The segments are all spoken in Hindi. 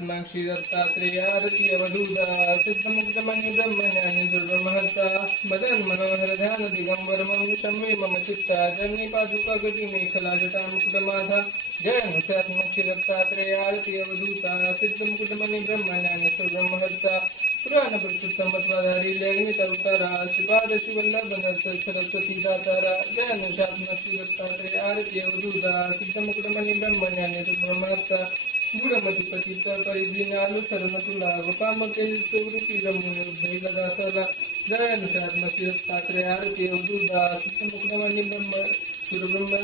गणेशात्मक श्री दत्तात्रेय आरती अवधूता सिद्धमुक्तमणि ब्रह्मज्ञानि दुर्ब्रह्महर्ता मदन मनोहर ध्यान दिगंबर मम शम्मे मम चित्ता जननी पादुका गति मेखला जटा मुकुटमाधा जय गणेशात्मक श्री दत्तात्रेय आरती अवधूता सिद्धमुक्तमणि ब्रह्मज्ञानि दुर्ब्रह्महर्ता पुराण पुरुषोत्तम त्वधारी लेग्नि तवतारा श्रीपाद शिवल्लभ नर्त सरस्वती दातारा जय गणेशात्मक श्री दत्तात्रेय आरती अवधूता सिद्धमुक्तमणि ब्रह्मज्ञानि दुर्ब्रह्महर्ता गुणमति पतित परिदीनालु शरण तुला गोपामते सुवृति रमुनि उद्धय गदासला जय गणेशात्मक श्री दत्तात्रेय आरती अवधूता सिद्धमुक्तमणि ब्रह्म सुरब्रह्म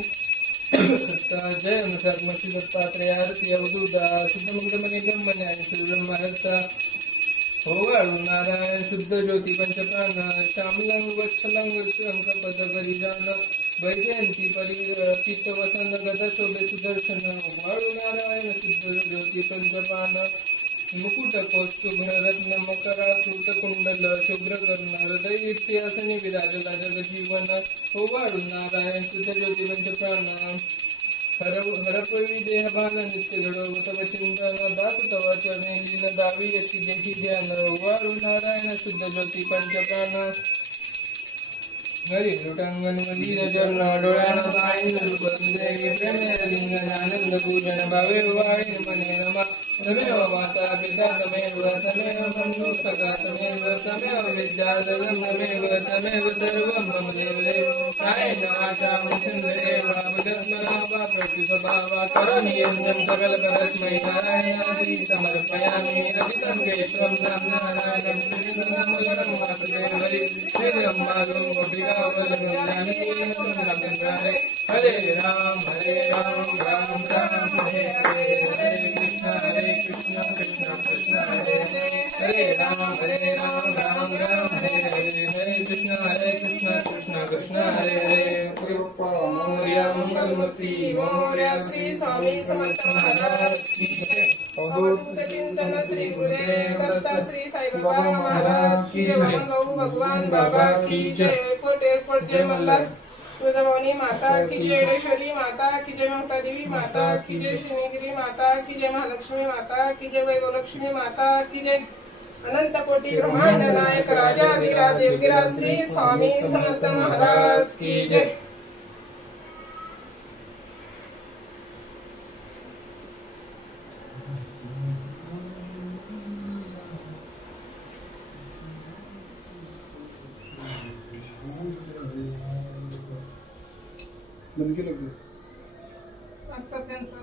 जय गणेशात्मक श्री दत्तात्रेय आरती अवधूता सिद्धमुक्तमणि ब्रह्मज्ञानि सुरब्रह्महर्ता होवाळु नारायण शुद्ध ज्योति पंचप्राण श्यामलंग वत्सलंग शंख पद गरिजान वैजयंती परिपित वसन गद शोभे सुदर्शन होवाळु नारायण शुद्ध ज्योति पंचप्राण मुकुट कौस्तुभ रत्न मकरा सूत कुंडल शुभ्र कर्ण हृदय वीर्यासनि विराजला जग जीवन होवाळु नारायण शुद्ध ज्योति पंचप्राण हरपवी देहभान नित्य घडवत वचिंतन दास तव चरणे लीन दावी यशी देखी ध्यान वाळु नारायण शुद्ध ज्योति पंचप्राण हरि लुटंगन मंदिर चरण डोळ्यान पाहिन रूप देवी प्रेमे लिंगन आनंद पूजन भावे वाळी मने रमा तमेव माता पिता तमेव बंधु सखा तमेव विद्या तमेव सर्वं मम देवे कायेन वाचा मनसेन्द्रियैर्वा बुद्ध्यात्मना प्रतिसभावा करोमीयं सकल परस्मै नारायणादि समर्पयामि अधिकं केशवं नारायणं श्रीमन्मूलनं वासुदेवरि श्रीरम्मादं गोपिकावल्लभं हरे राम राम राम हरे हरे हरे कृष्ण कृष्ण कृष्ण हरे हरे राम राम राम हरे हरे हरे कृष्ण कृष्ण कृष्ण हरे हरे मोरया मंगलमूर्ति मोरया श्री स्वामी समर्थ महाराज की जय। अवधूत चिंतन श्री गुरुदेव दत्त श्री साई बाबा महाराज की जय। भगवान बाबा की जय। एयरपोर्ट जय मल्हार तुळजाभवानी माता की जय। येडेश्वरी माता की जय। ममता देवी माता की जय। श्रीनिगिरी माता की जय। महालक्ष्मी माता की जय। वैभवलक्ष्मी माता की जय। अनंत कोटि ब्रह्मांड नायक राजा विराज योगीराज श्री स्वामी समर्थ महाराज की जय। बंद केलं. आजचा त्यांचा